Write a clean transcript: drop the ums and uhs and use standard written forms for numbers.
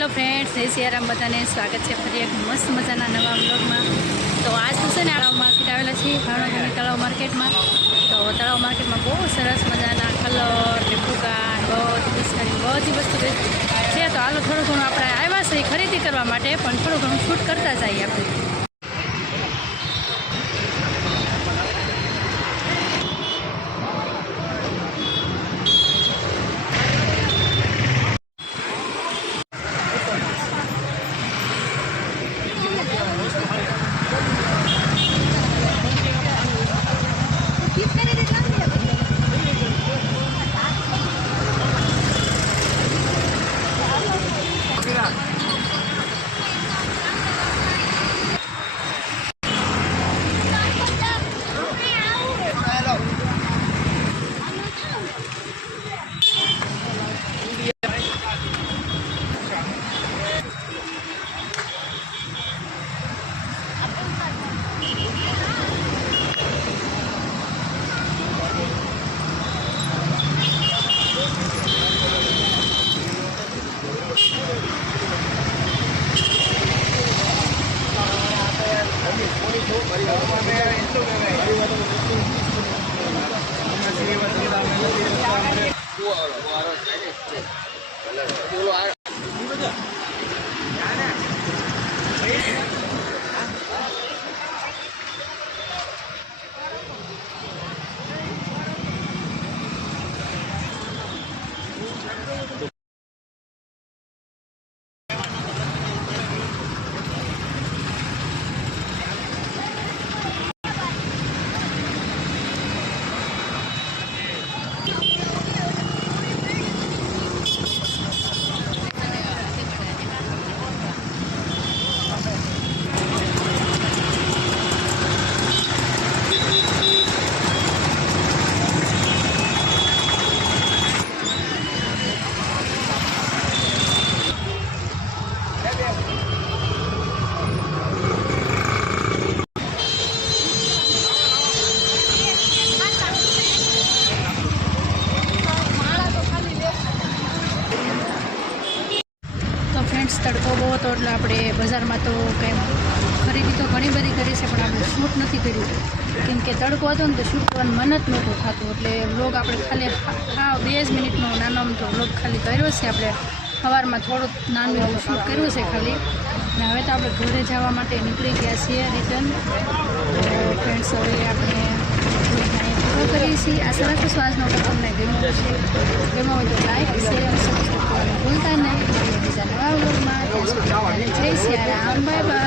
Hello friends, जय सियाराम बधाने स्वागत है फरी एक मस्त मजाना नवा व्लॉग में। तो आज तो है तलाव मार्केट आवेला छे, भावनगर तलाव मार्केट में। तो तलाव मार्केट में बहुत सरस मजाना कलर ने फुगा बधी वस्तु है। तो हालो थोड़ा घणुं आपणे आव्या छे खरीदी करवा माटे, पण थोड़ुं घणुं शूट करता जाइए आपणे। तड़को बहुत तो આપણે બજારમાં તો કંઈ ખરીદી તો ઘણી બધી કરી છે, પણ આપણે શૂટ નથી કર્યું કેમ કે તડકો હતો ને તો શૂટ કરવાનું મન જ નહોતું થતું. એટલે વ્લોગ આપણે ખાલી 2 જ મિનિટનો નાનો અમથો વ્લોગ ખાલી કર્યો છે. આપણે સવારમાં થોડું નાનું એવું શૂટ કર્યું છે ખાલી, ને હવે તો આપણે ઘરે જવા માટે નીકળી ગયા છીએ રિટર્ન. તો ફ્રેન્ડ્સ, હવે આપણે પૂરો કરીએ છીએ. આશા રાખું છું આજનો વ્લોગ તમને ગમ્યો હશે. ગમ્યો હોય તો લાઈક, શેર અને સબસ્ક્રાઈબ કરવાનું ભૂલતા નહીં. બીજા નવા વ્લોગમાં જય સિયારામ, બાય બાય.